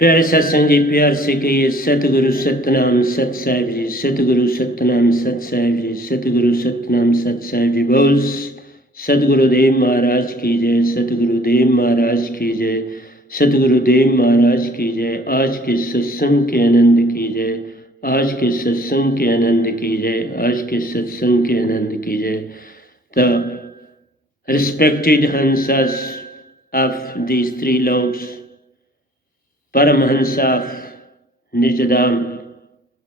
प्यारे सत्संग जी, प्यार से कहिए सतगुरु सतनाम सत साहिब जी, सतगुरु सतनाम सत साहिब जी, सतगुरु सतनाम सत साहिब जी। बोल सतगुरुदेव महाराज की जय, सतगुरुदेव महाराज की जय, सतगुरुदेव महाराज की जय। आज के सत्संग के आनंद की जय, आज के सत्संग के आनंद की जय, आज के सत्संग के आनंद की जय। The respected Hansas of these three loves, Paramahansa of Nijdam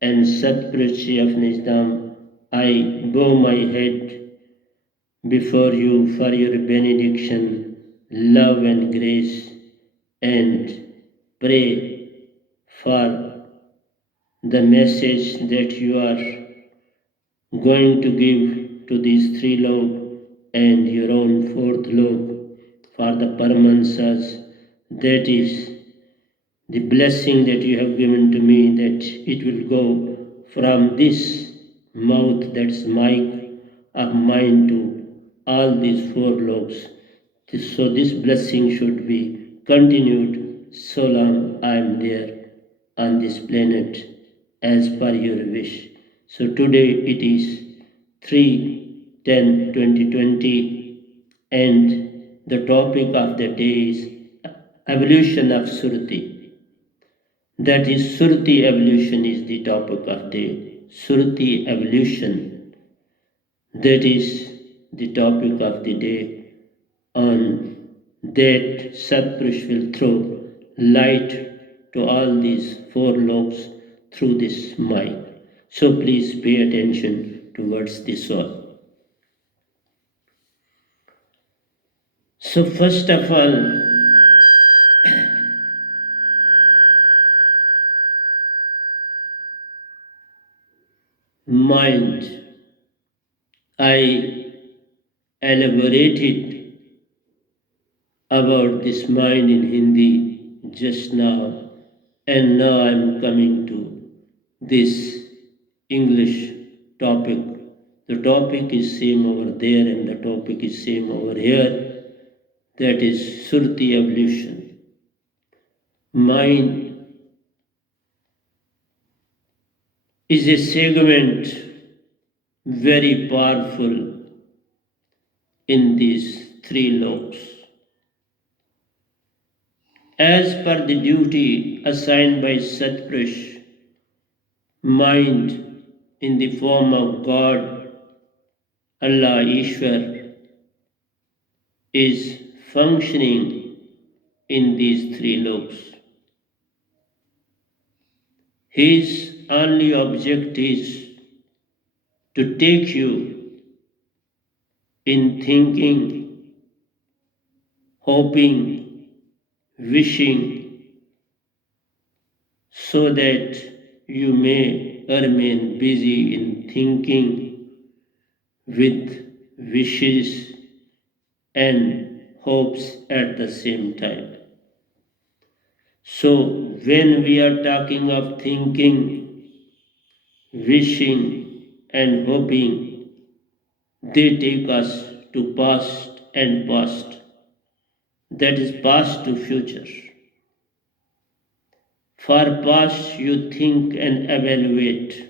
and Satprushi of Nijdam, I bow my head before you for your benediction, love and grace, and pray for the message that you are going to give to these three log and your own fourth log for the Paramahansas. That is the blessing that you have given to me, that it will go from this mouth, that's mic of mine, to all these four lobes. So this blessing should be continued so long I am there on this planet as per your wish. So today it is 3/10/2020 and the topic of the day is evolution of Surti. That is, SURTI evolution is the topic of the SURTI evolution. That is the topic of the day. On that, Satpurush will throw light to all these four lobes through this mic. So please pay attention towards this all. So first of all, mind. I elaborated about this mind in Hindi just now, and now I am coming to this English topic. The topic is same over there and the topic is same over here. That is Surti evolution. Mind is a segment very powerful in these three lobes. As per the duty assigned by Satpurush, mind in the form of God, Allah, Ishwar, is functioning in these three lobes. His only object is to take you in thinking, hoping, wishing, so that you may remain busy in thinking with wishes and hopes at the same time. So, when we are talking of thinking, wishing, and hoping, they take us to past and past. That is past to future. For past, you think and evaluate.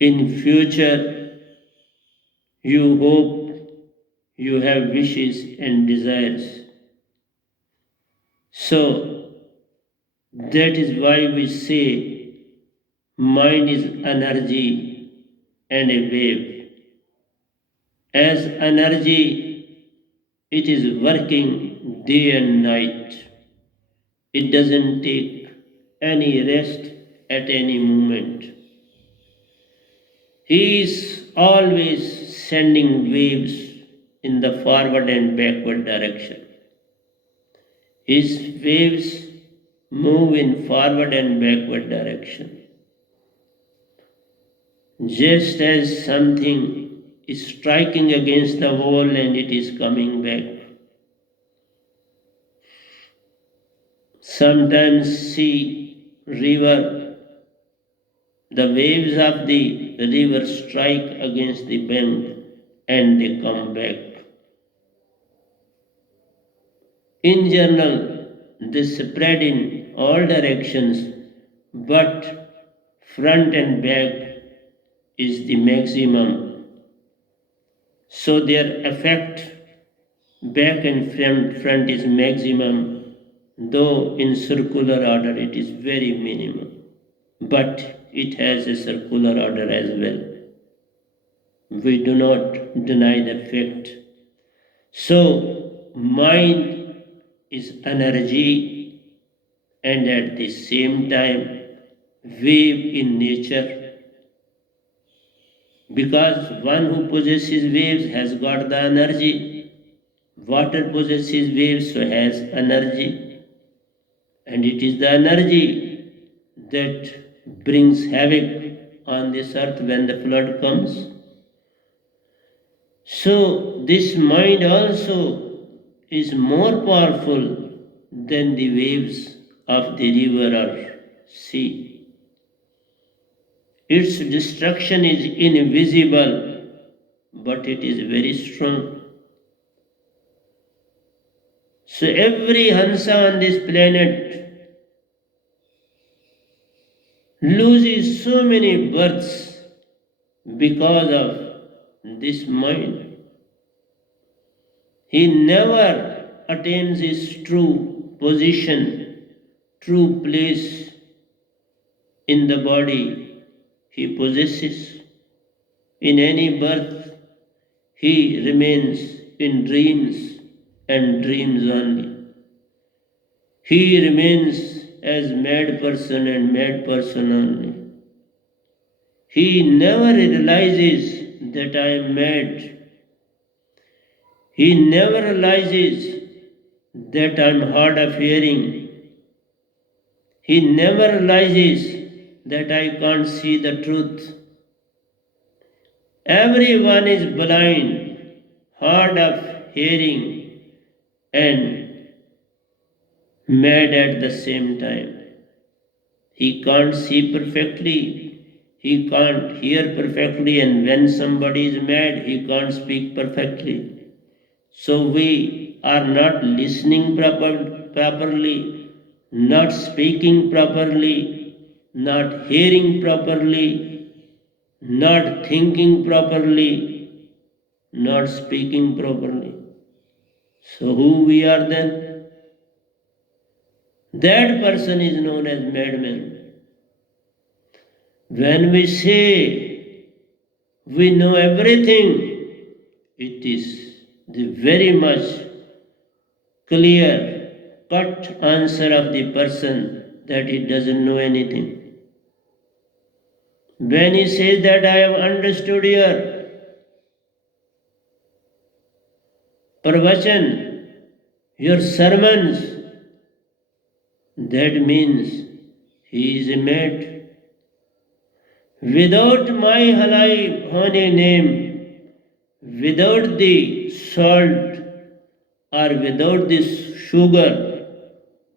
In future, you hope, you have wishes and desires. So, that is why we say mind is energy and a wave. As energy, it is working day and night. It doesn't take any rest at any moment. He is always sending waves in the forward and backward direction. His waves move in forward and backward direction. Just as something is striking against the wall and it is coming back. Sometimes sea, river, the waves of the river strike against the bank and they come back. In general, they spread in all directions, but front and back is the maximum. So their effect back and front is maximum, though in circular order it is very minimum. But it has a circular order as well. We do not deny the fact. So, mind is energy and at the same time wave in nature, because one who possesses waves has got the energy. Water possesses waves, so has energy, and it is the energy that brings havoc on this earth when the flood comes. So, this mind also is more powerful than the waves of the river or sea. Its destruction is invisible, but it is very strong. So, every Hansa on this planet loses so many births because of this mind. He never attains his true position, true place in the body he possesses. In any birth, he remains in dreams and dreams only. He remains as mad person and mad person only. He never realizes that I am mad. He never realizes that I am hard of hearing. He never realizes that I can't see the truth. Everyone is blind, hard of hearing, and mad at the same time. He can't see perfectly, he can't hear perfectly, and when somebody is mad, he can't speak perfectly. So we are not listening properly, not speaking properly, not hearing properly, not thinking properly, not speaking properly. So who we are then? That person is known as madman. When we say we know everything, it is the very much clear cut answer of the person that he doesn't know anything. When he says that I have understood your pravachan, your sermons, that means he is a mad. Without my halai honey name, without the salt or without this sugar,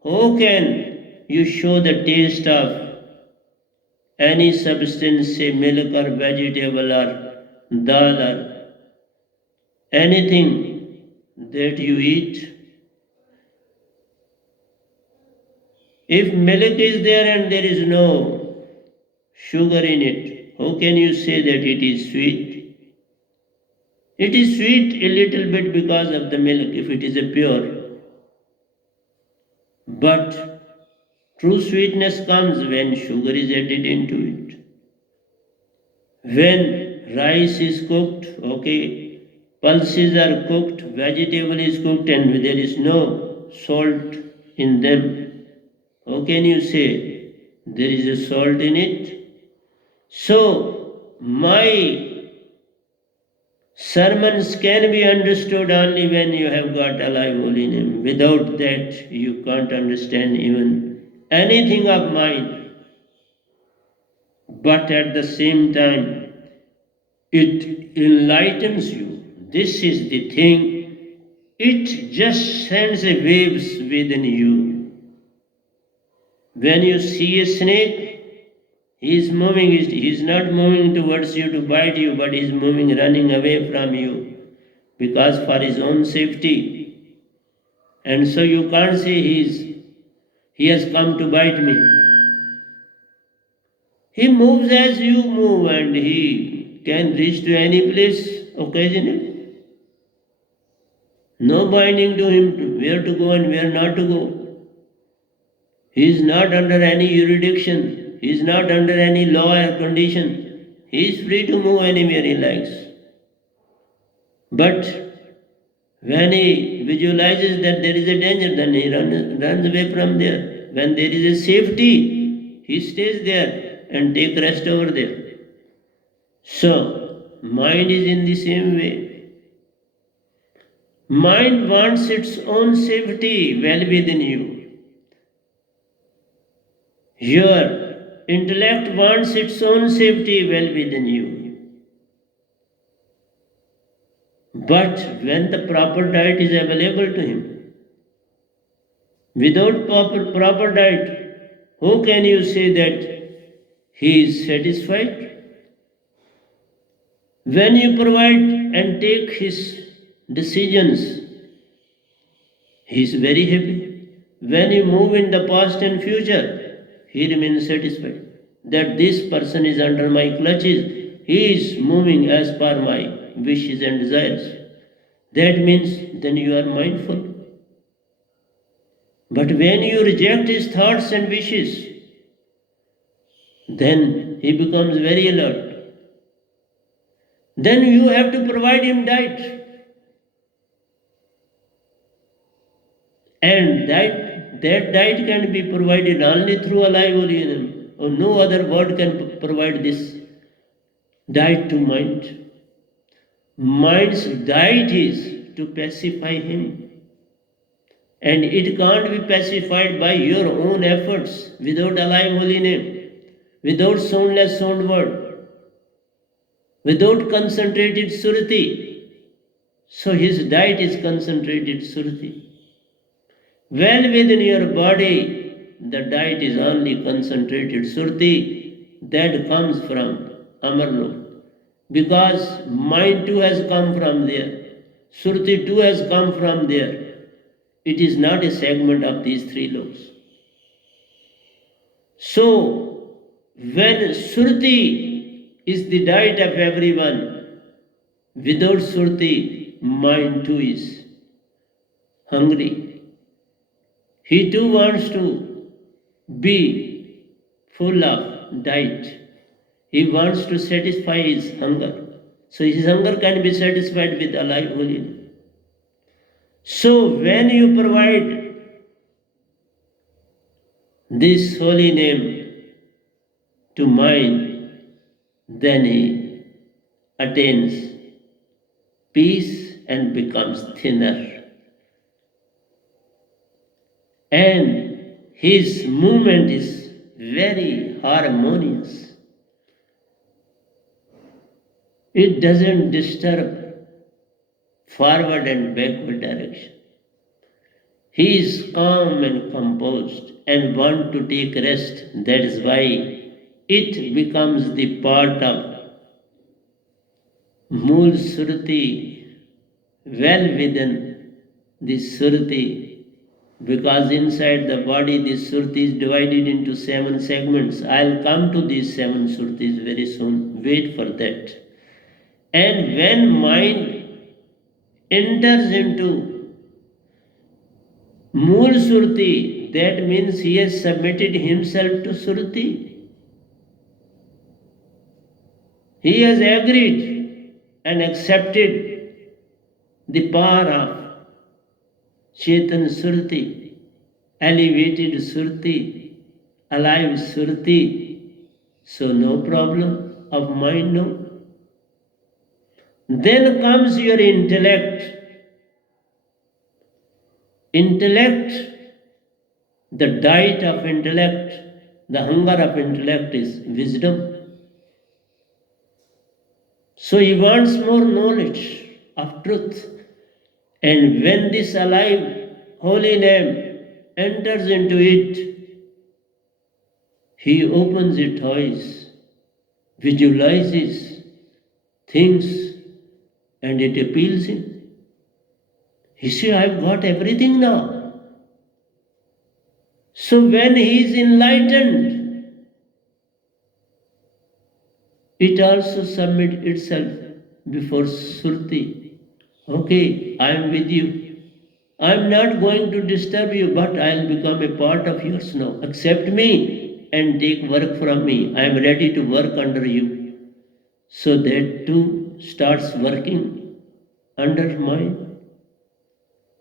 how can you show the taste of any substance, say milk or vegetable or dal or anything that you eat? If milk is there and there is no sugar in it, how can you say that it is sweet? It is sweet a little bit because of the milk if it is a pure. But true sweetness comes when sugar is added into it. When rice is cooked, okay, pulses are cooked, vegetable is cooked, and there is no salt in them. How can you say there is a salt in it? So, my sermons can be understood only when you have got alive holy name. Without that, you can't understand even anything of mine. But at the same time, it enlightens you. This is the thing. It just sends a waves within you. When you see a snake, he is moving. He is not moving towards you to bite you, but he is moving, running away from you, because for his own safety. And so you can't say he is he has come to bite me. He moves as you move and he can reach to any place occasionally. No binding to him where to go and where not to go. He is not under any jurisdiction. He is not under any law or condition. He is free to move anywhere he likes. But when he visualizes that there is a danger, then he runs away from there. When there is a safety, he stays there and take rest over there. So, mind is in the same way. Mind wants its own safety well within you. Your intellect wants its own safety well within you. But when the proper diet is available to him, without proper diet, how can you say that he is satisfied? When you provide and take his decisions, he is very happy. When you move in the past and future, he remains satisfied that this person is under my clutches. He is moving as per my wishes and desires. That means then you are mindful. But when you reject his thoughts and wishes, then he becomes very alert. Then you have to provide him diet. And that diet can be provided only through a live organism, or no other word can provide this diet to mind. Mind's diet is to pacify him. And it can't be pacified by your own efforts without a live holy name, without soundless sound word, without concentrated surti. So his diet is concentrated surti. Well within your body, the diet is only concentrated surti that comes from Amarlok. Because mind too has come from there, surti too has come from there. It is not a segment of these three loks. So, when surti is the diet of everyone, without surti, mind too is hungry. He too wants to be full of diet. He wants to satisfy his hunger. So his hunger can be satisfied with alive holiness. So when you provide this holy name to mind, then he attains peace and becomes thinner. And his movement is very harmonious. It doesn't disturb forward and backward direction. He is calm and composed and want to take rest. That is why it becomes the part of Mool Surti, well within the Surti, because inside the body this Surti is divided into 7 segments. I'll come to these 7 Surtis very soon. Wait for that. And when mind enters into Mool Surti, that means he has submitted himself to Surti. He has agreed and accepted the power of Chetan Surti, elevated Surti, alive Surti. So no problem of mind, no. Then comes your intellect. Intellect, the diet of intellect, the hunger of intellect is wisdom. So he wants more knowledge of truth. And when this alive holy name enters into it, he opens its eyes, visualizes things, and it appeals him. He says, I've got everything now. So So when he is enlightened, it also submits itself before Surti. Okay, I am with you. I am not going to disturb you, but I will become a part of yours now. Accept me and take work from me. I am ready to work under you. So that too starts working under mind.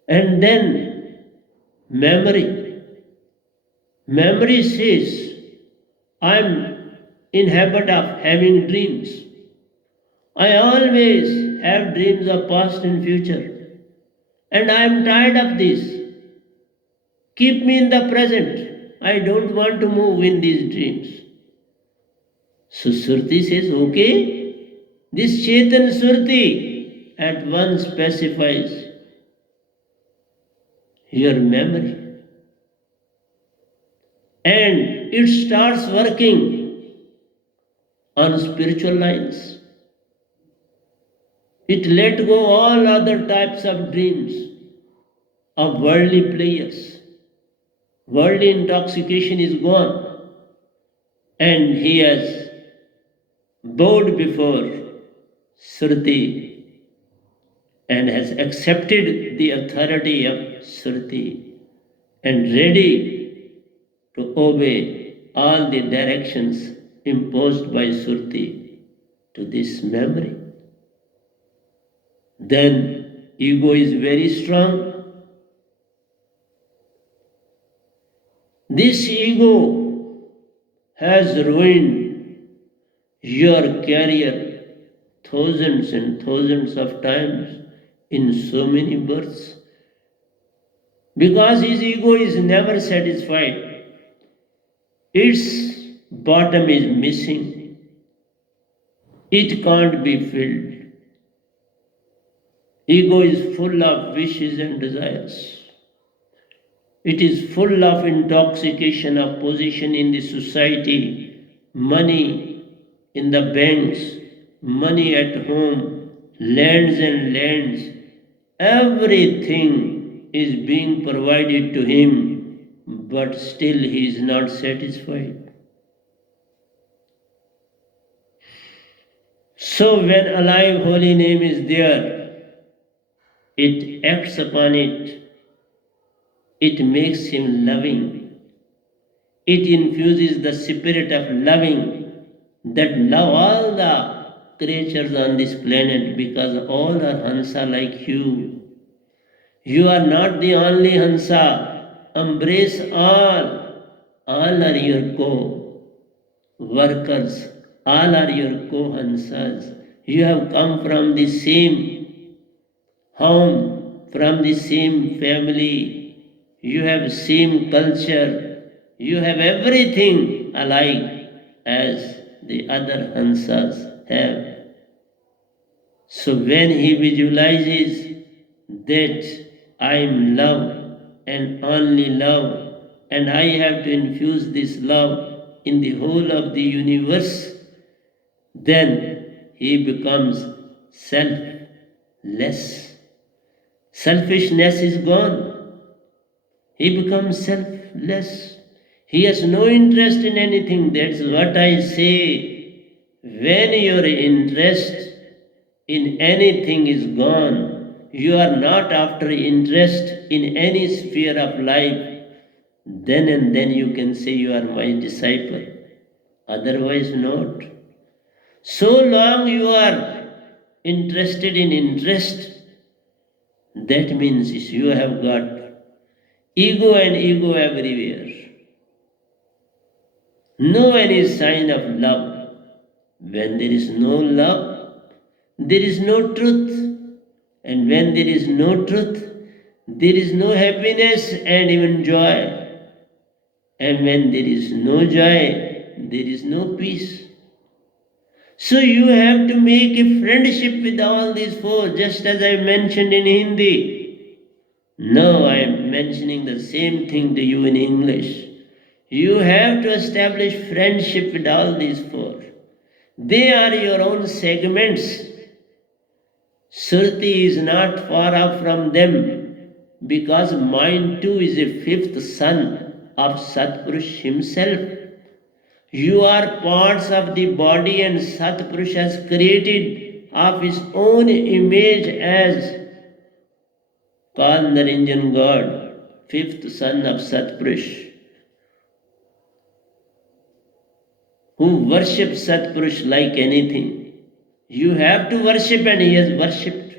And then memory. Memory says, I am in habit of having dreams. I always have dreams of past and future. And I am tired of this. Keep me in the present. I don't want to move in these dreams. So Surti says, okay, this Chetan Surti at once pacifies your memory. And it starts working on spiritual lines. It let go all other types of dreams of worldly players. Worldly intoxication is gone, and he has bowed before Surti and has accepted the authority of Surti and ready to obey all the directions imposed by Surti to this memory. Then ego is very strong. This ego has ruined your career thousands and thousands of times in so many births. Because his ego is never satisfied. Its bottom is missing. It can't be filled. Ego is full of wishes and desires. It is full of intoxication of position in the society, money in the banks, money at home, lands and lands. Everything is being provided to him, but still he is not satisfied. So when alive holy name is there, it acts upon it. It makes him loving. It infuses the spirit of loving that love all the creatures on this planet because all are Hansa like you. You are not the only Hansa. Embrace all. All are your co-workers. All are your co-Hansas. You have come from the same home, from the same family. You have same culture. You have everything alike as the other Hansas have. So when he visualizes that I am love and only love, and I have to infuse this love in the whole of the universe, then he becomes selfless. Selfishness is gone. He becomes selfless. He has no interest in anything. That's what I say. When your interest in anything is gone, you are not after interest in any sphere of life, then and then you can say you are my disciple. Otherwise not. So long you are interested in interest, that means you have got ego and ego everywhere. No any sign of love. When there is no love, there is no truth. And when there is no truth, there is no happiness and even joy. And when there is no joy, there is no peace. So you have to make a friendship with all these four, just as I mentioned in Hindi. Now I am mentioning the same thing to you in English. You have to establish friendship with all these four. They are your own segments. Surti is not far off from them because mind too is a fifth sun. of Satpurush himself. You are parts of the body, and Satpurush has created of his own image as called Naranjan God, fifth son of Satpurush, who worships Satpurush like anything. You have to worship, and he has worshipped.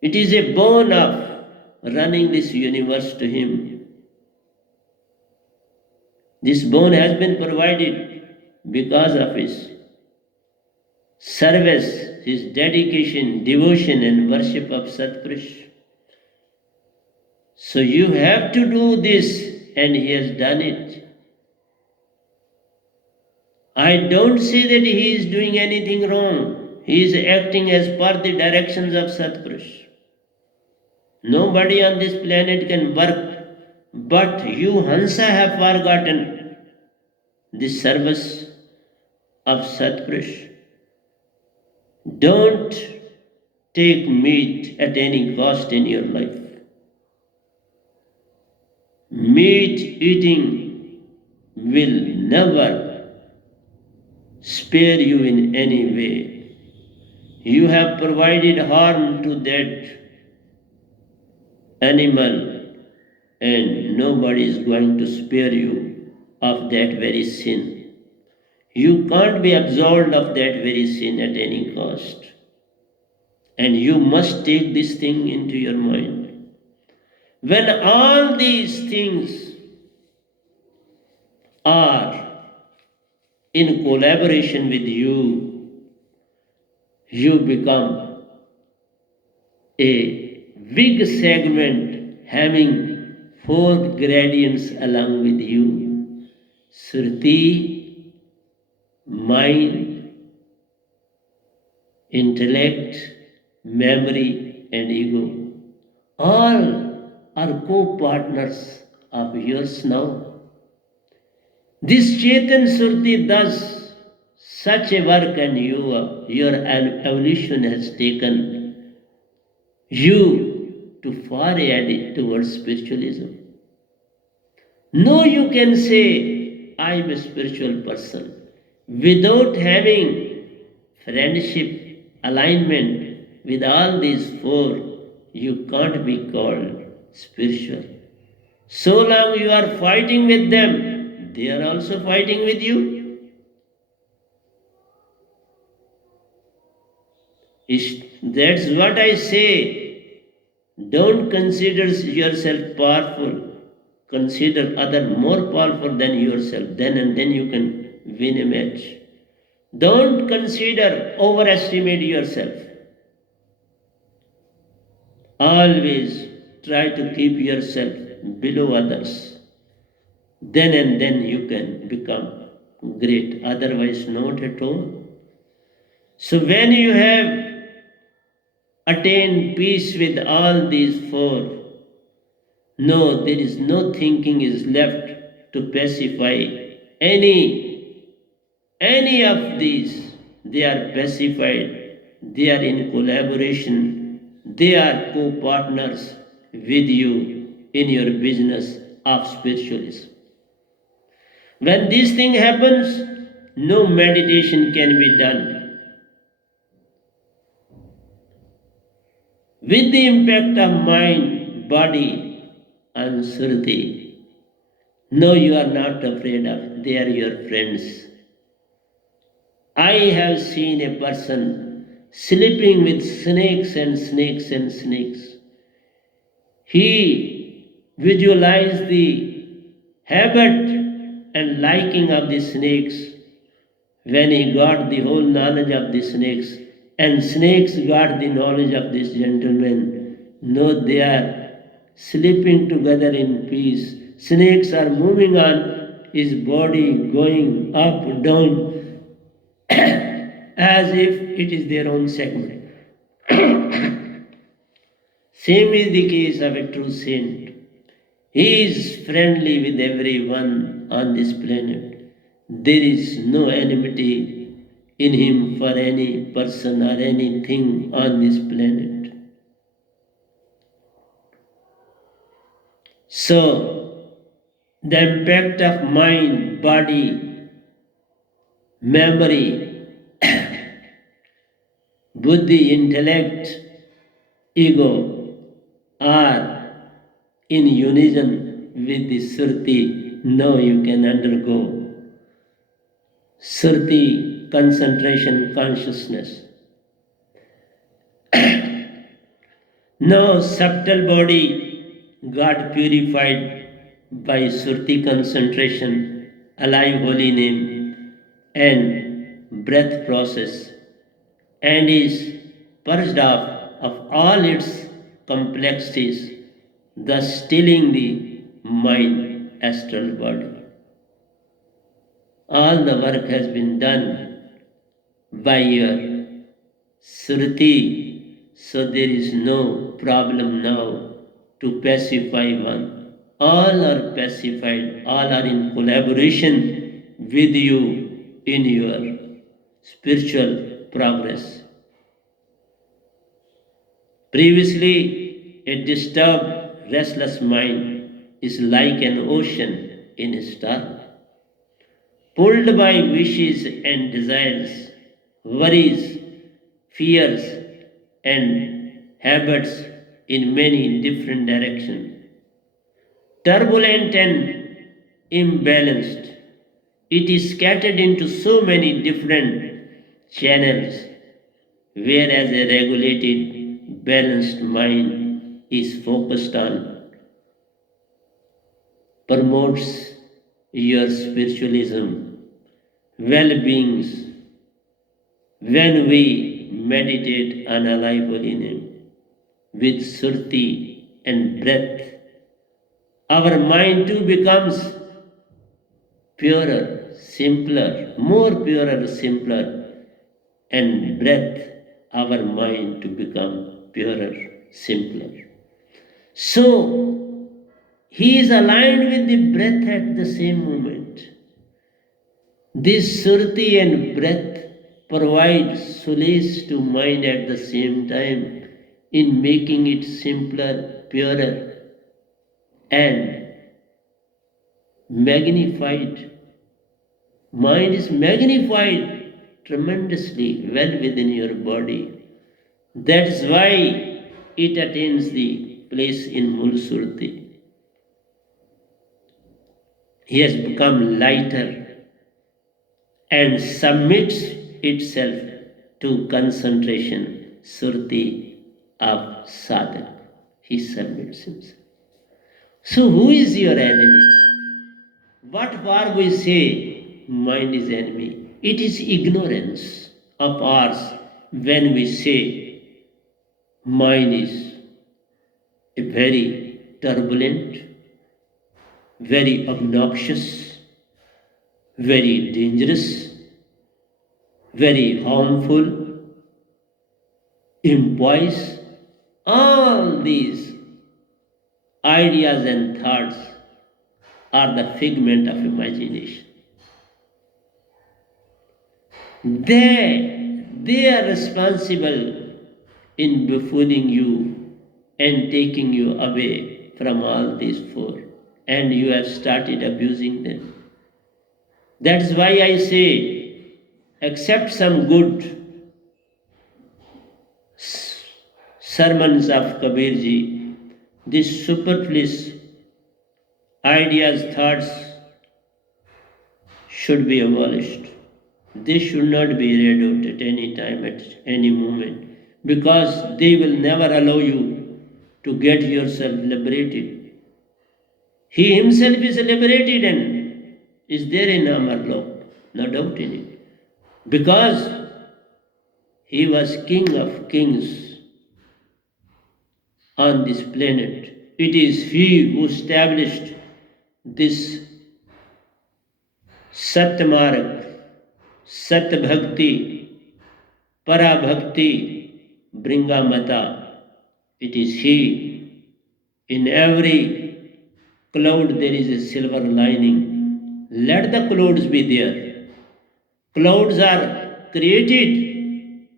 It is a bone of running this universe to him. This bone has been provided because of his service, his dedication, devotion, and worship of Satpurush. So you have to do this, and he has done it. I don't say that he is doing anything wrong. He is acting as per the directions of Satpurush. Nobody on this planet can work, but you, Hansa, have forgotten the service of Satpurush. Don't take meat at any cost in your life. Meat eating will never spare you in any way. You have provided harm to that animal, and nobody is going to spare you of that very sin. You can't be absolved of that very sin at any cost. And you must take this thing into your mind. When all these things are in collaboration with you, you become a big segment having four gradients along with you: SURTI, mind, intellect, memory, and ego. All are co-partners of yours now. This Chetan Surti does such a work, and your evolution has taken you to far ahead towards spiritualism. No, you can say, I am a spiritual person, without having friendship, alignment with all these four. You can't be called spiritual. So long you are fighting with them, they are also fighting with you. That's what I say. Don't consider yourself powerful. Consider other more powerful than yourself. Then and then you can win a match. Don't overestimate yourself. Always try to keep yourself below others. Then and then you can become great. Otherwise, not at all. So when you have attained peace with all these four, no, there is no thinking is left to pacify any of these. They are pacified, they are in collaboration, they are co-partners with you in your business of spiritualism. When this thing happens, no meditation can be done. With the impact of mind, body, and SURTI, no, you are not afraid of, they are your friends. I have seen a person sleeping with snakes and snakes and snakes. He visualized the habit and liking of the snakes when he got the whole knowledge of the snakes, and snakes got the knowledge of this gentleman. No, they are sleeping together in peace. Snakes are moving on his body, going up, down, as if it is their own segment. Same is the case of a true saint. He is friendly with everyone on this planet. There is no enmity in him for any person or anything on this planet. So, the impact of mind, body, memory, buddhi, intellect, ego are in unison with the surti. Now you can undergo surti concentration consciousness. Now subtle body got purified by surti concentration, alive holy name and breath process, and is purged off of all its complexities, thus stilling the mind, astral body. All the work has been done by your Surti, so there is no problem now to pacify one. All are pacified, all are in collaboration with you in your spiritual progress. Previously, a disturbed, restless mind is like an ocean in a storm, pulled by wishes and desires, worries, fears, and habits in many different directions. Turbulent and imbalanced, it is scattered into so many different channels, whereas a regulated, balanced mind is focused on, promotes your spiritualism, well beings. When we meditate on alive holy name with surti and breath, our mind too becomes purer, simpler, more purer, simpler, and breath, our mind to become purer, simpler. So, he is aligned with the breath at the same moment. This surti and breath provide solace to mind at the same time in making it simpler, purer, and magnified. Mind is magnified tremendously well within your body. That is why it attains the place in Mulsurti. He has become lighter and submits itself to concentration, surti of sadhak. He submits himself. So, who is your enemy? What for we say mind is enemy? It is ignorance of ours when we say mind is a very turbulent, very obnoxious, very dangerous, very harmful, impious. All these ideas and thoughts are the figment of imagination. They are responsible in befooling you and taking you away from all these four, and you have started abusing them. That's why I say, accept some good sermons of Kabirji. These superfluous ideas, thoughts should be abolished. They should not be read out at any time, at any moment, because they will never allow you to get yourself liberated. He himself is liberated and is there in Amarlok, no doubt in it. Because he was king of kings on this planet. It is he who established this Satmarg, Sat Bhakti, Para Bhakti, Bringamata. It is he. In every cloud there is a silver lining. Let the clouds be there. Clouds are created,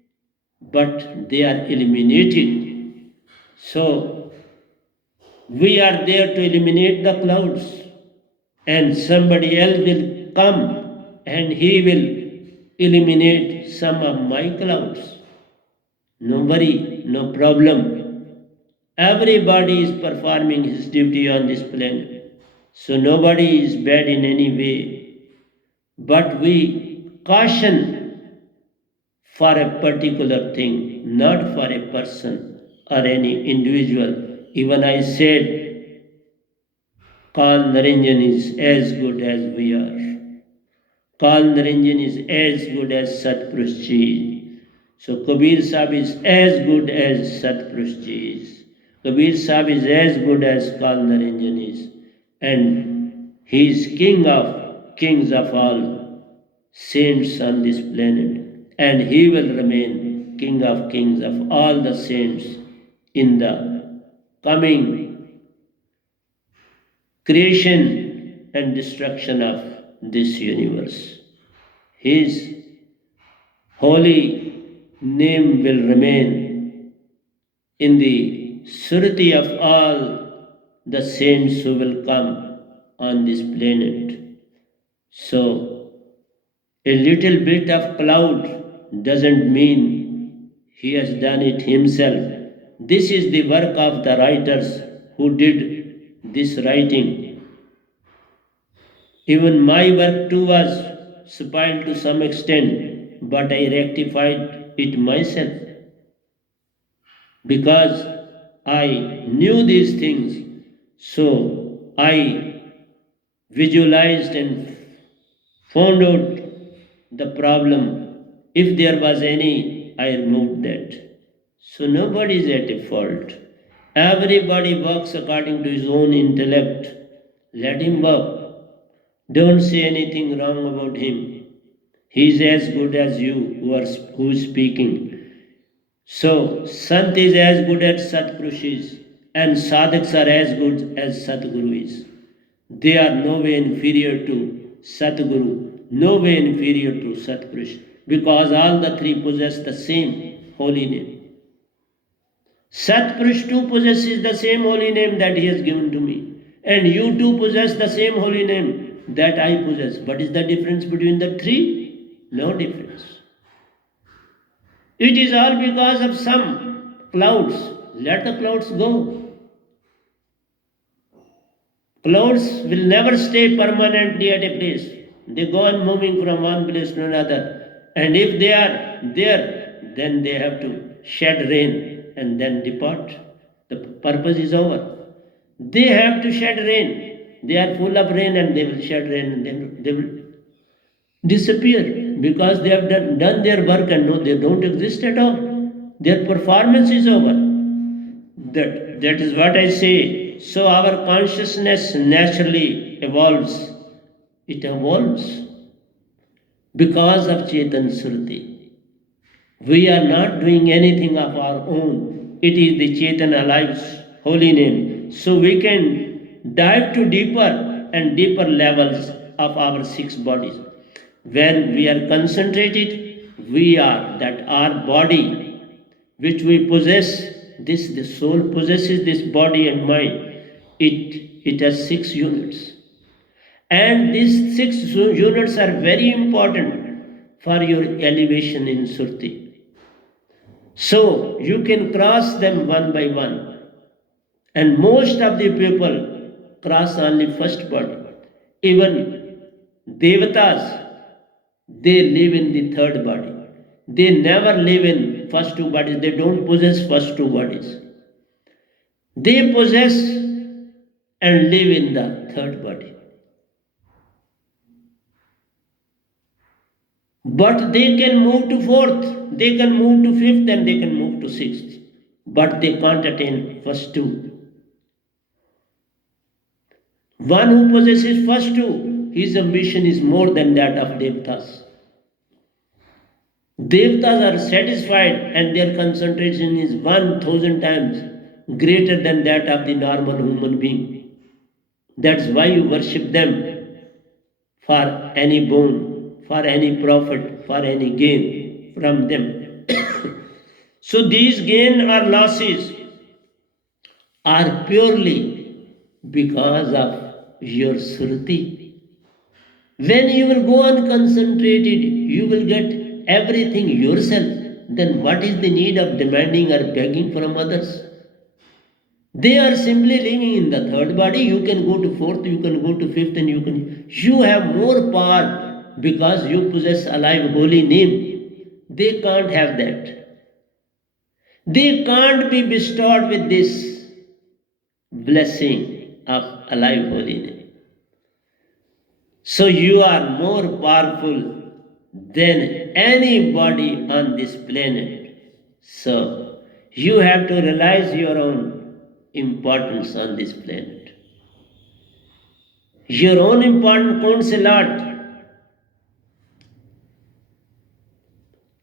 but they are eliminated. So, We are there to eliminate the clouds, and somebody else will come and he will eliminate some of my clouds. No worry, no problem. Everybody is performing his duty on this planet. So nobody is bad in any way. But we caution for a particular thing, not for a person or any individual. Even I said, Kal Naranjan is as good as we are. Kal Naranjan is as good as Satpurush Ji. So Kabir Sahib is as good as Satpurush Ji is. Kabir Sahib is as good as Kal Naranjan is. And he is king of kings of all saints on this planet. And he will remain king of kings of all the saints in the coming creation and destruction of this universe. His holy name will remain in the SURTI of all the saints who will come on this planet. So, a little bit of cloud doesn't mean he has done it himself. This is the work of the writers who did this writing. Even my work too was spoiled to some extent, but I rectified it myself because I knew these things. So I visualized and found out the problem. If there was any, I removed that. So nobody is at a fault. Everybody works according to his own intellect. Let him work. Don't say anything wrong about him. He is as good as you who is speaking. So, Sant is as good as Satpurush is, and Sadhaks are as good as Satguru is. They are no way inferior to Satguru, no way inferior to Satpurush, because all the three possess the same holy name. Satpurush too possesses the same holy name that he has given to me, and you too possess the same holy name that I possess. What is the difference between the three? No difference. It is all because of some clouds. Let the clouds go. Clouds will never stay permanently at a place. They go on moving from one place to another. And if they are there, then they have to shed rain and then depart. The purpose is over. They have to shed rain. They are full of rain and they will shed rain and then they will disappear because they have done their work and no, they don't exist at all. Their performance is over. That is what I say. So our consciousness naturally evolves. It evolves because of Chetan Surti. We are not doing anything of our own. It is the Chetan Alive's holy name. So we can dive to deeper and deeper levels of our six bodies. When we are concentrated, we are that our body which we possess, this the soul possesses this body and mind. It has 6 units. And these 6 units are very important for your elevation in Surti. So you can cross them one by one. And most of the people cross only first body. Even Devatas, they live in the third body. They never live in first two bodies. They don't possess first two bodies. They possess and live in the third body. But they can move to fourth, they can move to fifth, and they can move to sixth. But they can't attain first two. One who possesses first two, his ambition is more than that of Devatas. Devatas are satisfied and their concentration is 1000 times greater than that of the normal human being. That's why you worship them for any boon, for any profit, for any gain from them. So these gain or losses are purely because of your surti. When you will go on concentrated, you will get everything yourself. Then what is the need of demanding or begging from others? They are simply living in the third body. You can go to fourth, you can go to fifth, and you have more power because you possess alive holy name. They can't have that. They can't be bestowed with this blessing of alive holy name. So you are more powerful than anybody on this planet. So you have to realize your own importance on this planet. Your own importance counts a lot.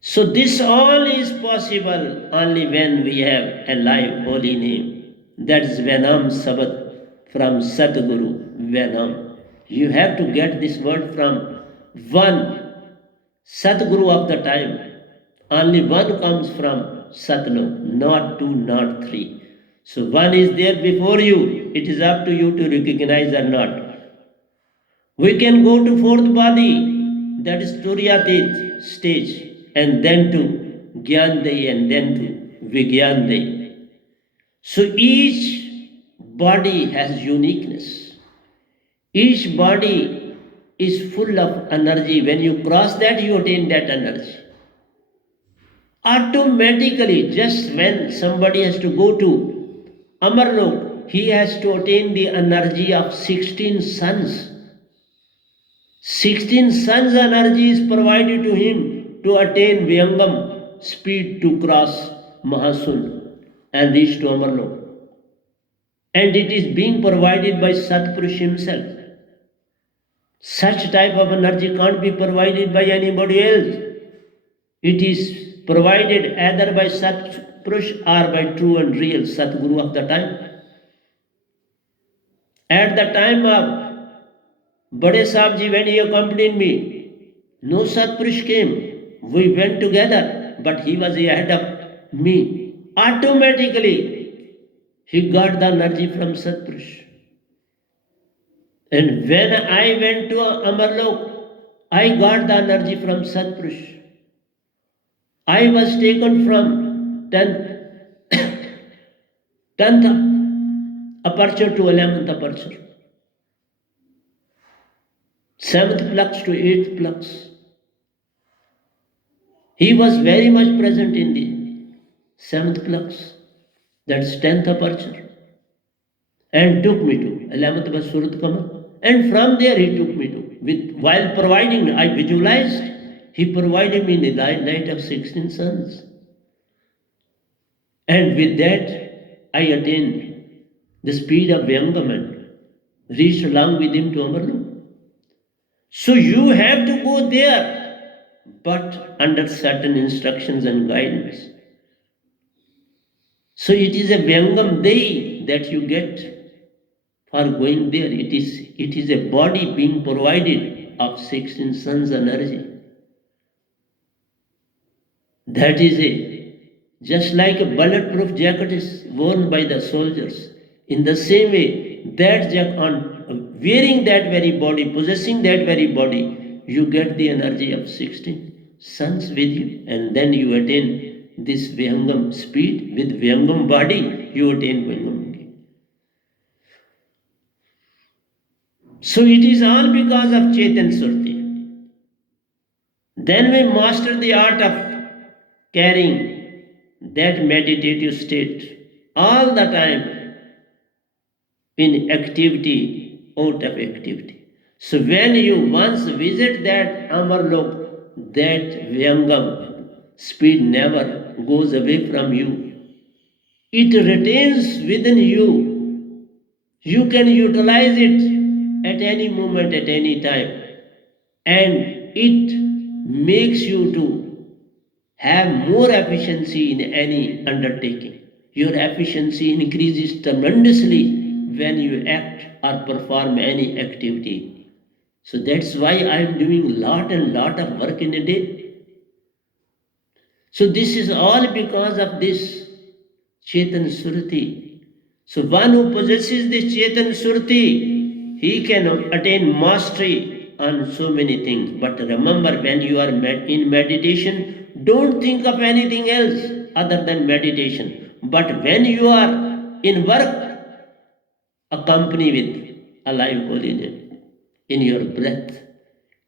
So this all is possible only when we have a live holy name. That is Venam Sabad from Satguru, Venam. You have to get this word from one Satguru of the time. Only one comes from Satlok, not two, not three. So one is there before you. It is up to you to recognize or not. We can go to fourth body, that is Turyatit stage, and then to Gyandai and then to Vigyandai. So each body has uniqueness. Each body is full of energy. When you cross that, you attain that energy. Automatically, just when somebody has to go to Amarlok, he has to attain the energy of 16 suns. 16 suns energy is provided to him to attain Vyangam speed to cross Mahasun and reach to Amarlok. And it is being provided by Satpurush himself. Such type of energy can't be provided by anybody else. It is provided either by Satpurush or by true and real Satguru of the time. At the time of Bade Sahib Ji, when he accompanied me, no Satpurush came. We went together, but he was ahead of me. Automatically, he got the energy from Satpurush. And when I went to Amarlok, I got the energy from Satpurush. I was taken from 10th aperture to 11th aperture. 7th flux to 8th flux. He was very much present in the 7th flux, that's 10th aperture, and took me to 11th was Surat Kamal. And from there he took me to, while providing, I visualized, he provided me in the light of 16 suns. And with that, I attained the speed of Vyangam and reached along with him to Amarlok. So you have to go there, but under certain instructions and guidance. So it is a Vyangam day that you get for going there. It is a body being provided of 16 suns energy. That is just like a bulletproof jacket is worn by the soldiers. In the same way, that jacket, on wearing that very body, possessing that very body, you get the energy of 16 suns with you, and then you attain this Vyangam speed. With Vyangam body, you attain Vyangam. So it is all because of Chetan Surti. Then we master the art of carrying that meditative state all the time in activity, out of activity. So when you once visit that Amarlok, that Vyangam speed never goes away from you. It retains within you. You can utilize it at any moment, at any time. And it makes you to have more efficiency in any undertaking. Your efficiency increases tremendously when you act or perform any activity. So that's why I am doing lot and lot of work in a day. So this is all because of this Chetan Surti. So one who possesses this Chetan Surti, he can attain mastery on so many things. But remember, when you are in meditation, don't think of anything else other than meditation. But when you are in work, accompany with alive holy name in your breath.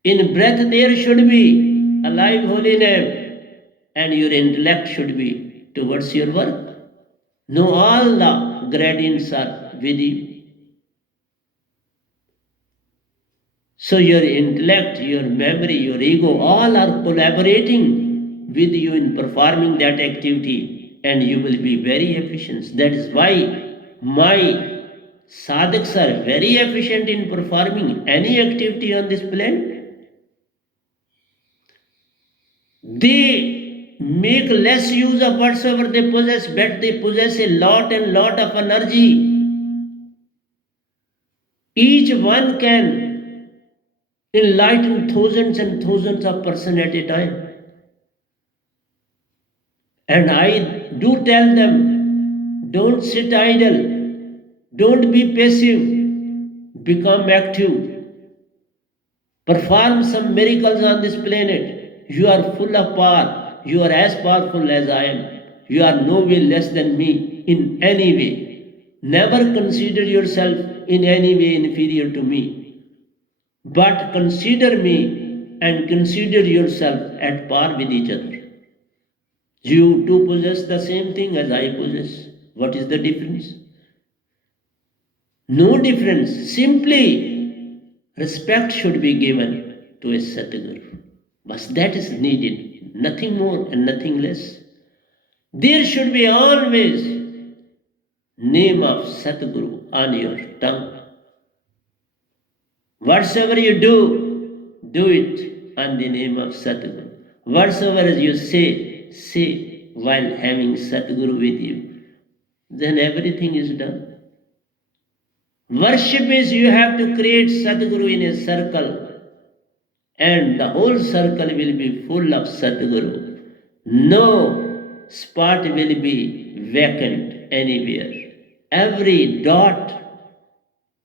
In breath there should be alive holy name, and your intellect should be towards your work. No, all the gradients are with you. So your intellect, your memory, your ego, all are collaborating with you in performing that activity, and you will be very efficient. That is why my sadhaks are very efficient in performing any activity on this planet. They make less use of whatsoever they possess, but they possess a lot and lot of energy. Each one can enlighten thousands and thousands of persons at a time. And I do tell them, don't sit idle, don't be passive, become active, perform some miracles on this planet. You are full of power, you are as powerful as I am, you are no way less than me in any way. Never consider yourself in any way inferior to me, but consider me and consider yourself at par with each other. You too possess the same thing as I possess. What is the difference? No difference. Simply respect should be given to a Satguru. But that is needed. Nothing more and nothing less. There should be always name of Satguru on your tongue. Whatsoever you do it on the name of Satguru. Whatsoever you say while having Satguru with you. Then everything is done. Worship is you have to create Sadguru in a circle, and the whole circle will be full of Sadguru. No spot will be vacant anywhere. Every dot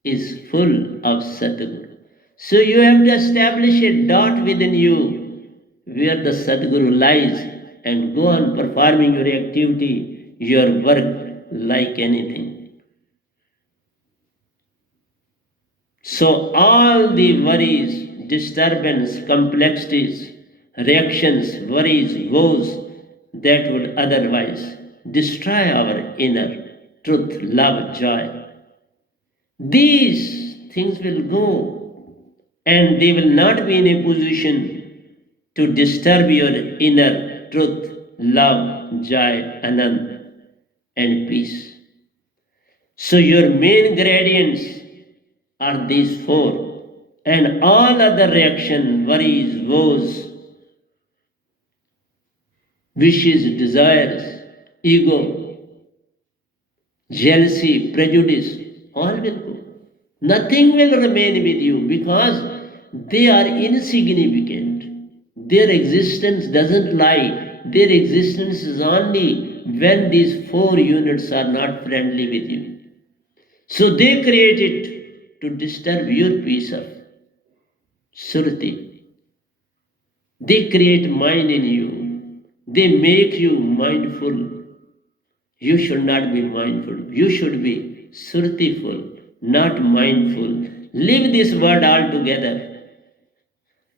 is full of Sadguru. So you have to establish a dot within you where the Sadguru lies and go on performing your activity, your work like anything. So all the worries, disturbance, complexities, reactions, worries, woes that would otherwise destroy our inner truth, love, joy, these things will go and they will not be in a position to disturb your inner truth, love, joy, anand, and peace. So your main gradients are these four, and all other reaction, worries, woes, wishes, desires, ego, jealousy, prejudice, all will go. Nothing will remain with you because they are insignificant. Their existence doesn't lie. Their existence is only when these four units are not friendly with you. So they create it to disturb your peace of surti. They create mind in you. They make you mindful. You should not be mindful. You should be surtiful, not mindful. Leave this word altogether.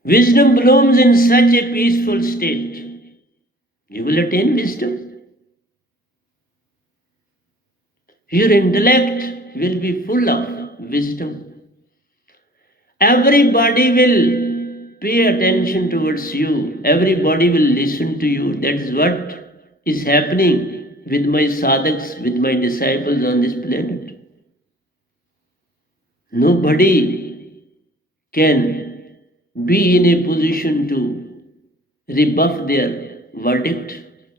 Wisdom blooms in such a peaceful state. You will attain wisdom. Your intellect will be full of wisdom. Everybody will pay attention towards you. Everybody will listen to you. That is what is happening with my sadhaks, with my disciples on this planet. Nobody can be in a position to rebuff their verdict,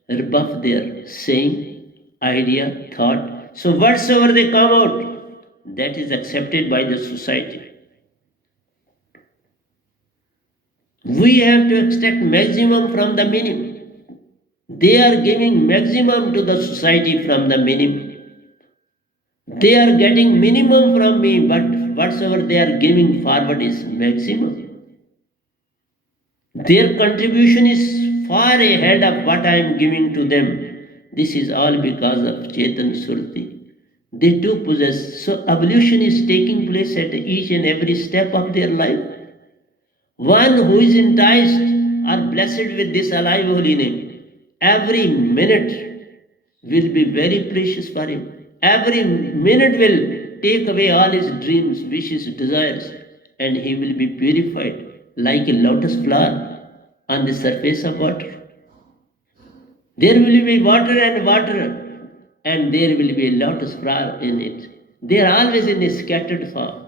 rebuff their saying, idea, thought. So whatsoever they come out, that is accepted by the society. We have to extract maximum from the minimum. They are giving maximum to the society from the minimum. They are getting minimum from me, but whatsoever they are giving forward is maximum. Their contribution is far ahead of what I am giving to them. This is all because of Chetan Surti. They too possess. So evolution is taking place at each and every step of their life. One who is enticed or blessed with this alive holy name, every minute will be very precious for him. Every minute will take away all his dreams, wishes, desires, and he will be purified like a lotus flower on the surface of water. There will be water, and there will be a lotus flower in it. They are always in a scattered form.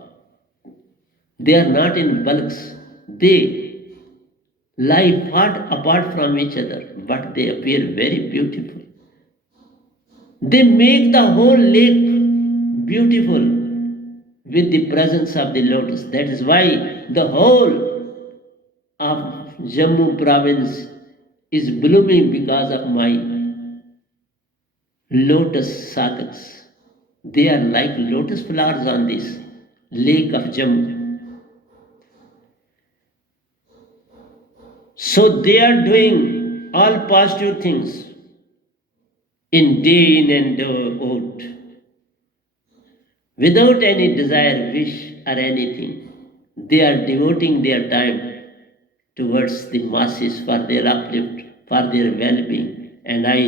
They are not in bulks. They lie far apart from each other, but they appear very beautiful. They make the whole lake beautiful with the presence of the lotus. That is why the whole of Jammu province is blooming because of my lotus satsang. They are like lotus flowers on this lake of Jammu. So they are doing all positive things in day in and day out without any desire, wish, or anything. They are devoting their time towards the masses for their uplift, for their well being. And I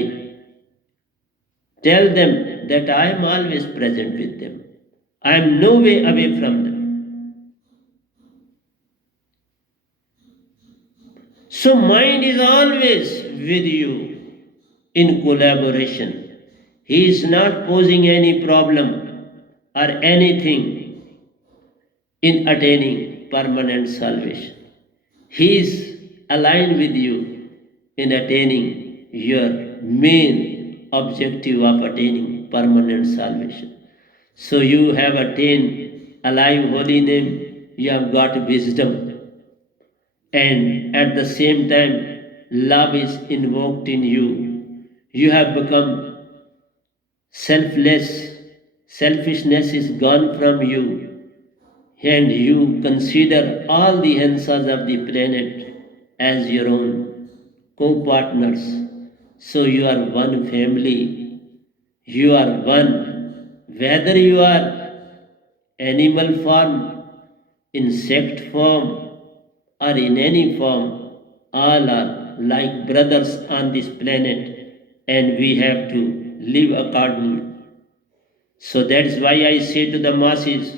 tell them that I am always present with them. I am no way away from them. So, mind is always with you in collaboration. He is not posing any problem or anything in attaining permanent salvation. He is aligned with you in attaining your main objective of attaining permanent salvation. So you have attained alive holy name, you have got wisdom, and at the same time, love is invoked in you. You have become selfless, selfishness is gone from you, and you consider all the Hansas of the planet as your own co partners. So you are one family, you are one, whether you are animal form, insect form, or in any form, all are like brothers on this planet, and we have to live accordingly. So that's why I say to the masses,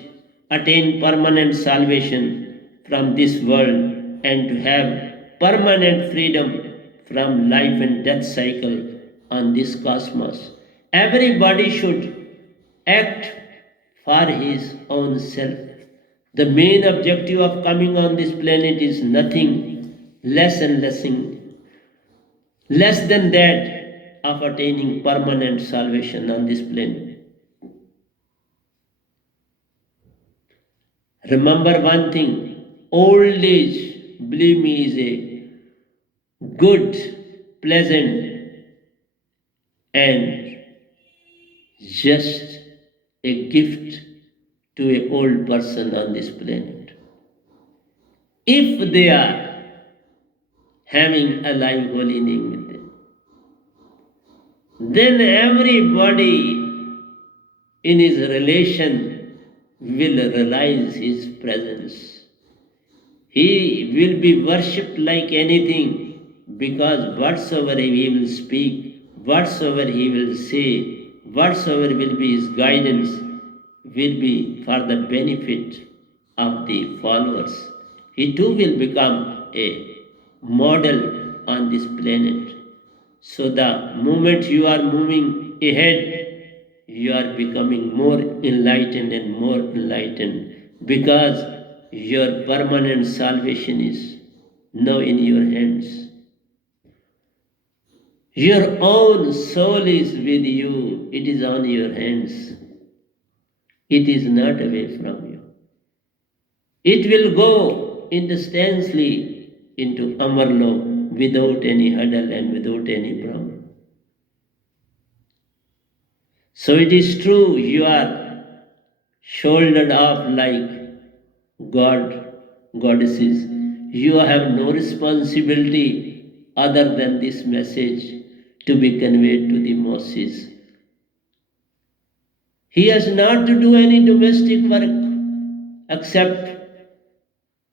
attain permanent salvation from this world and to have permanent freedom from life and death cycle on this cosmos. Everybody should act for his own self. The main objective of coming on this planet is nothing less and less than that of attaining permanent salvation on this planet. Remember one thing, old age, believe me, is a good, pleasant, and just a gift to an old person on this planet. If they are having a live holy name with them, then everybody in his relation will realize his presence. He will be worshipped like anything because whatsoever he will speak, whatsoever he will say, whatsoever will be his guidance will be for the benefit of the followers. He too will become a model on this planet. So the moment you are moving ahead, you are becoming more enlightened and more enlightened because your permanent salvation is now in your hands. Your own soul is with you, it is on your hands. It is not away from you. It will go instantly into Amarlok without any hurdle and without any problem. So it is true, you are shouldered off like God, goddesses. You have no responsibility other than this message to be conveyed to the masses. He has not to do any domestic work except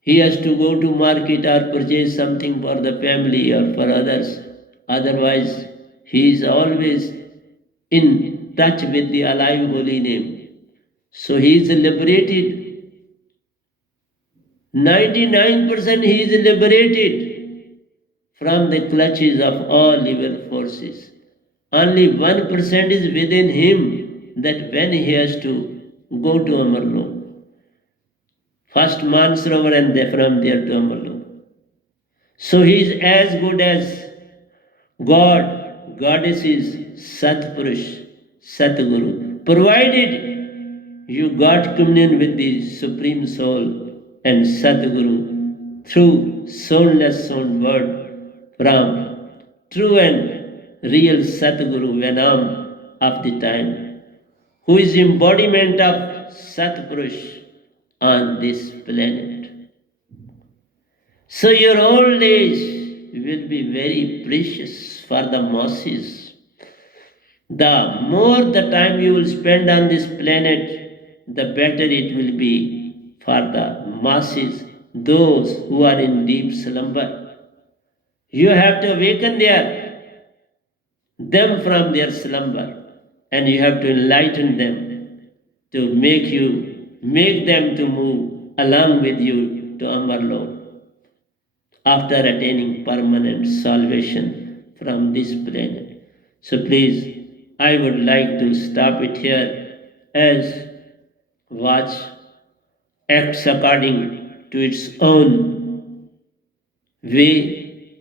he has to go to market or purchase something for the family or for others. Otherwise, he is always in touch with the alive holy name. So he is liberated. 99% he is liberated from the clutches of all evil forces. Only 1% is within him that when he has to go to Amarlok. First Mansarovar and from there to Amarlok. So he is as good as God, goddesses, Satpurush, Satguru, provided you got communion with the Supreme Soul and Satguru through soundless sound word from true and real Satguru Venam of the time, who is embodiment of Satpurush on this planet. So your old age will be very precious for the masses. The more the time you will spend on this planet, the better it will be for the masses, those who are in deep slumber. You have to awaken them from their slumber, and you have to enlighten them to make them to move along with you to Amarlok after attaining permanent salvation from this planet. So please, I would like to stop it here as watch acts according to its own way.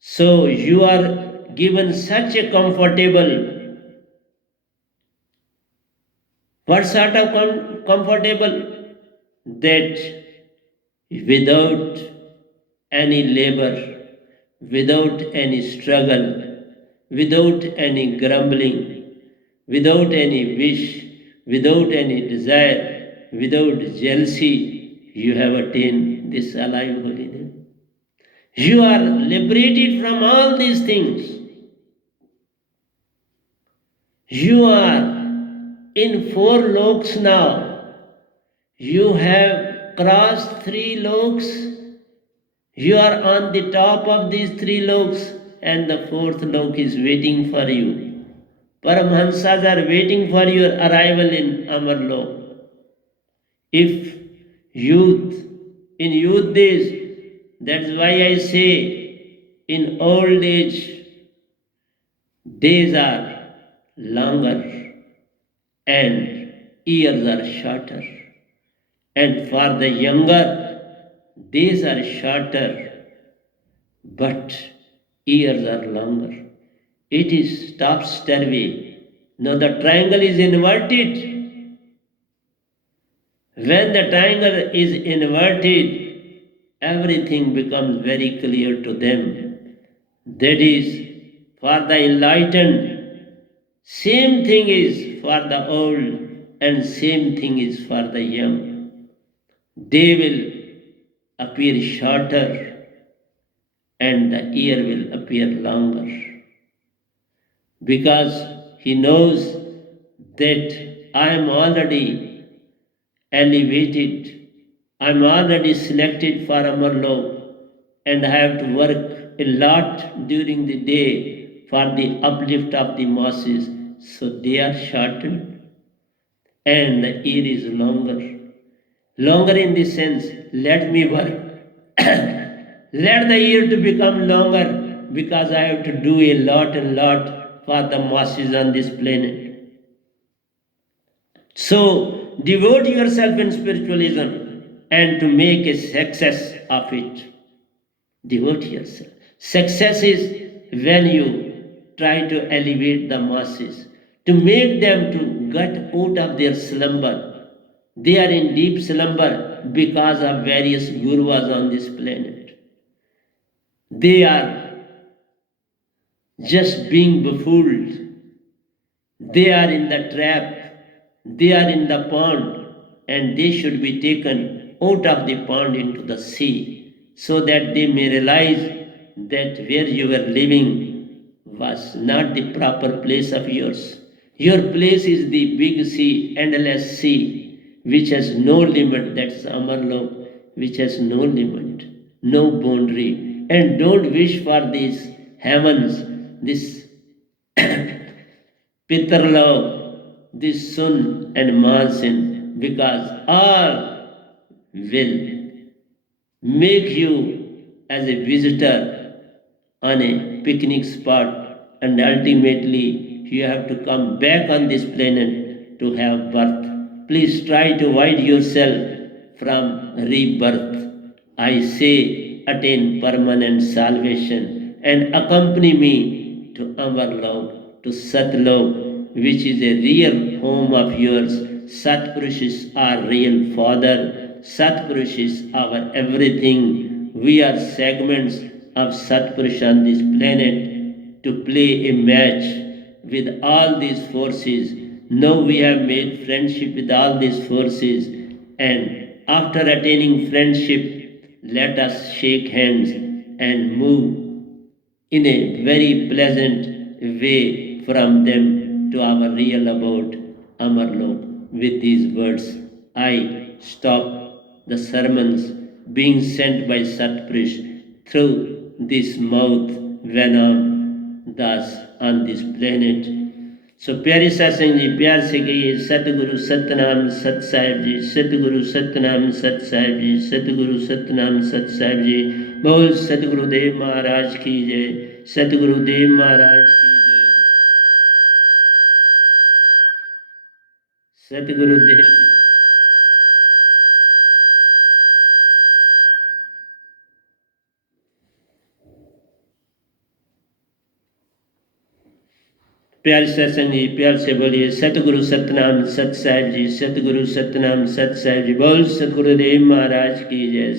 So you are given such a what sort of comfortable that without any labor, without any struggle, without any grumbling, without any wish, without any desire, without jealousy, you have attained this alive holy name. You are liberated from all these things. You are in 4 loks now. You have crossed 3 loks. You are on the top of these 3 loks, and the 4th lok is waiting for you. Paramhansas are waiting for your arrival in Amarlok. If youth, in youth days, that's why I say in old age, days are longer and years are shorter. And for the younger, days are shorter, but years are longer. It is topsy-turvy. Now the triangle is inverted. When the triangle is inverted, everything becomes very clear to them. That is, for the enlightened, same thing is for the old and same thing is for the young. Day will appear shorter and the year will appear longer, because he knows that I am already elevated, I am already selected for Amarlok, and I have to work a lot during the day for the uplift of the masses. So they are shortened and the year is longer. Longer in the sense, let me work. Let the year to become longer, because I have to do a lot and lot for the masses on this planet. So devote yourself in spiritualism and to make a success of it. Devote yourself. Success is when you try to elevate the masses, to make them to get out of their slumber. They are in deep slumber because of various gurus on this planet. They are just being befooled. They are in the trap. They are in the pond. and they should be taken out of the pond into the sea, so that they may realize that where you were living was not the proper place of yours. Your place is the big sea, endless sea, which has no limit. That's Amarlok, which has no limit, no boundary. And don't wish for these heavens, this Pitarlok, this sun and Mansin, because all will make you as a visitor on a picnic spot, and ultimately you have to come back on this planet to have birth. Please try to avoid yourself from rebirth. I say, attain permanent salvation and accompany me to Amarlok, to Satlok, which is a real home of yours. Satpurush is our real father. Satpurush is our everything. We are segments of Satpurush on this planet to play a match with all these forces. Now we have made friendship with all these forces, and after attaining friendship, let us shake hands and move in a very pleasant way from them to our real abode, Amarlok. With these words, I stop the sermons being sent by Satpurush through this mouth when I'm thus on this planet. सो प्यारे सत्संग जी, प्यार से कहिए सतगुरु सतनाम सत साहिब जी, सतगुरु सतनाम सत साहिब जी, सतगुरु सतनाम सत साहिब जी। बोल सतगुरुदेव महाराज की जय, सतगुरुदेव महाराज की जय, सतगुरुदेव। प्यार सत्संग जी, प्यार से बोलिए सतगुरु सतनाम सत साहिब जी, सतगुरु सतनाम सत साहिब जी। बोल सतगुरुदेव महाराज की जय।